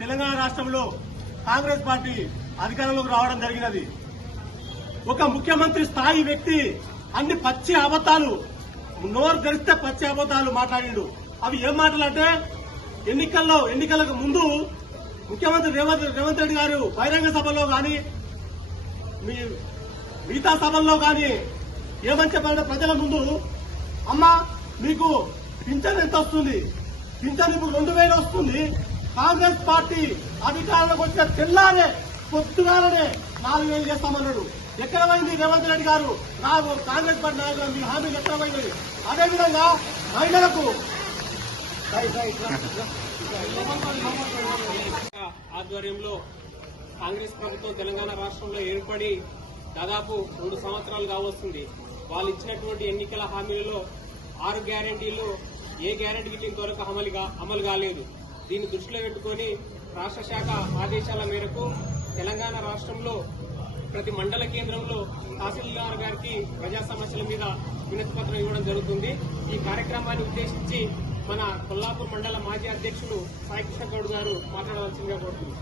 తెలంగాణ రాష్ట్రంలో కాంగ్రెస్ పార్టీ అధికారంలోకి రావడం జరిగినది. ఒక ముఖ్యమంత్రి స్థాయి వ్యక్తి అన్ని పచ్చి అబద్దాలు నోరు తెరిస్తే పచ్చి అబద్దాలు మాట్లాడిండు. అవి ఏం మాటలు ఎన్నికల్లో ఎన్నికలకు ముందు ముఖ్యమంత్రి రేవంత్ రేవంత్ రెడ్డి గారు బహిరంగ సభలో కానీ మీ మిగతా సభల్లో కానీ ఏమని చెప్పారంటే ప్రజల ముందు అమ్మ మీకు పింఛన్ ఎంత వస్తుంది. పింఛన్ ఇప్పుడు రెండు వేలు వస్తుంది. కాంగ్రెస్ పార్టీ అధికారంలోకి వచ్చిన తెల్లారే పొద్దుగాలనే నాలుగు వేలు చేస్తామన్నాడు. ఎక్కడ పోయింది రేవంత్ రెడ్డి గారు? నాకు కాంగ్రెస్ పార్టీ నాయకులు మీ హామీలు ఎక్కడ పోయినవి అదేవిధంగా మహిళలకు ఆధ్వర్యంలో కాంగ్రెస్ ప్రభుత్వం తెలంగాణ రాష్ట్రంలో ఏర్పడి దాదాపు రెండు సంవత్సరాలు కావస్తుంది వాళ్ళు ఇచ్చినటువంటి ఎన్నికల హామీలలో ఆరు గ్యారంటీలు ఏ గ్యారంటీకి ఇంతవరకు అమలు అమలు కాలేదు. దీన్ని దృష్టిలో పెట్టుకొని రాష్ట్ర శాఖ ఆదేశాల మేరకు తెలంగాణ రాష్ట్రంలో ప్రతి మండల కేంద్రంలో తహసీల్దార్ గారికి ప్రజా సమస్యల మీద వినతి పత్రం ఇవ్వడం జరుగుతుంది. ఈ కార్యక్రమాన్ని ఉద్దేశించి మన కొల్లాపూర్ మండల మాజీ అధ్యక్షులు సాయికృష్ణ గౌడ్ గారు మాట్లాడవలసిందిగా కోరుతున్నాను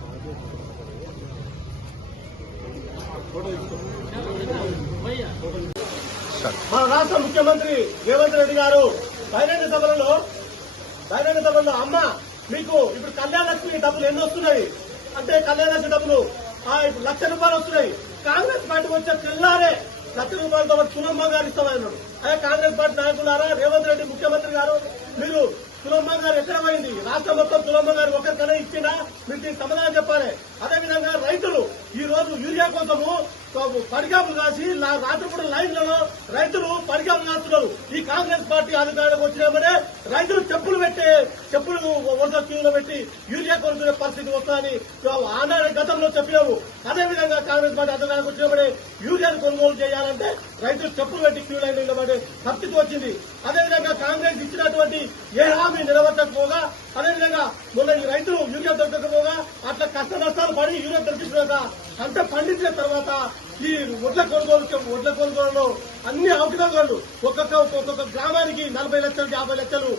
మన రాష్ట్ర ముఖ్యమంత్రి రేవంత్ రెడ్డి గారు బహిరంగ సభలలో బహిరంగ సభలో అమ్మ మీకు ఇప్పుడు కళ్యాణ లక్ష్మి డబ్బులు ఎన్ని వస్తున్నాయి? అంటే కళ్యాణలక్ష్మి డబ్బులు ఇప్పుడు లక్ష రూపాయలు వస్తున్నాయి. కాంగ్రెస్ పార్టీ వచ్చే తెల్లారే లక్ష రూపాయలతో సులమ్మ సులభంగా గారు ఇస్తామన్నాడు అదే కాంగ్రెస్ పార్టీ నాయకులారా రేవంత్ రెడ్డి ముఖ్యమంత్రి గారు మీరు సులభం గారు ఎక్కడ పోయింది రాష్ట్రం మొత్తం సులభం గారు ఒకరికైనా ఇచ్చినా మీరు దీనికి సమాధానం చెప్పాలి. అదేవిధంగా రైతులు ఈ రోజు యూరియా కోసము పరిగాము కాసి లా- రాత్రిపూట లైన్లలో రైతులు పరిగాము కాస్తున్నారు. ఈ కాంగ్రెస్ పార్టీ అధికారులకు వచ్చినామనే రైతులు చెప్పులు పెట్టే చెప్పులు వరుస క్యూలో పెట్టి యూరియా కొనుక్కునే పరిస్థితి వస్తుందని ఆనాడు గతంలో చెప్పినాము. అదేవిధంగా కాంగ్రెస్ పార్టీ అధికారులకు వచ్చినామనే యూరియాను కొనుగోలు చేయాలంటే రైతులు చెప్పులు పెట్టి క్యూ లైన్ నిలబడే పరిస్థితి వచ్చింది. అదేవిధంగా కాంగ్రెస్ ఇచ్చినటువంటి ఏ హామీ నిలబడకపోగా అదేవిధంగా మొన్న ఈ రైతులు యూరియా దొరకకపోగా అట్లా కష్ట పడి యూరియా దొరికించినాక పంట పండించిన తర్వాత ఈ ఒడ్ల కొనుగోలు ఒడ్ల కొనుగోలులో అన్ని ఔషధాలు ఒక్కొక్క ఒక్కొక్క గ్రామానికి నలభై లక్షలు యాభై లక్షలు.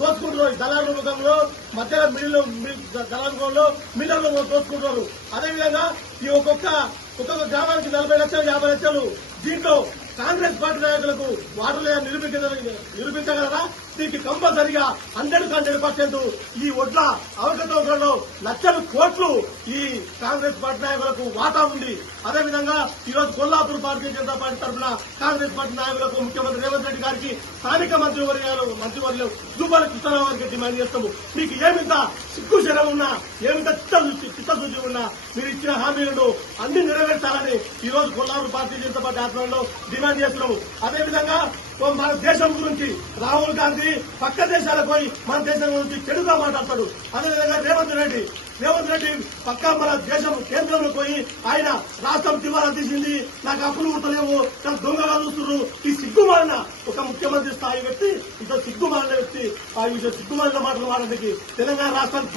దోచుకుంటున్నారు. ఈ దళారుల రూపంలో మధ్యలో మిల్లు దళారులో మిల్లర్లు దోచుకుంటున్నారు. అదేవిధంగా ఈ ఒక్కొక్క ఒక్కొక్క గ్రామానికి నలభై లక్షలు యాభై లక్షలు. దీంట్లో కాంగ్రెస్ పార్టీ నాయకులకు వాటర్ నిరూపించగల నిరూపించగలరా? దీనికి కంపల్సరిగా హండ్రెడ్ హండ్రెడ్ పర్సెంట్ ఈ ఒడ్ల అవకతవకలను లక్షల కోట్లు ఈ కాంగ్రెస్ పార్టీ నాయకులకు వాటా ఉంది. అదేవిధంగా ఈరోజు కొల్లాపూర్ భారతీయ జనతా పార్టీ తరఫున కాంగ్రెస్ పార్టీ నాయకులకు ముఖ్యమంత్రి రేవంత్ రెడ్డి గారికి స్థానిక మంత్రివర్యాలు మంత్రివర్యులు జూపాల కృష్ణారావు గారికి డిమాండ్ చేస్తాము. మీకు ఏమింత సిగ్గు శరం ఉన్నా ఏమింత చిత్త చిత్తశుద్ధి ఉన్నా మీరు ఇచ్చిన హామీలను అన్ని నెరవేర్చాలని ఈ రోజు కొల్లాపూర్ భారతీయ జనతా పార్టీ ఆధ్వర్యంలో డిమాండ్ చేస్తున్నాము అదేవిధంగా మన దేశం గురించి రాహుల్ గాంధీ పక్క దేశాలకు పోయి మన దేశం గురించి చెడుగా మాట్లాడతాడు. అదేవిధంగా రేవంత్ రెడ్డి. రేవంత్ రెడ్డి పక్క మన దేశం కేంద్రంలో పోయి ఆయన రాష్ట్రం దివాలా తీసింది. నాకు అప్పులు ఉంటలేవు నాకు దొంగగా చూస్తున్నారు. ఈ సిగ్గుమాలిన ఒక ముఖ్యమంత్రి స్థాయి వ్యక్తి ఇంత సిగ్గుమాలిన వ్యక్తి ఆ విషయం సిగ్గుమాలిన మాటలు మాట్లాడడానికి తెలంగాణ రాష్ట్రానికి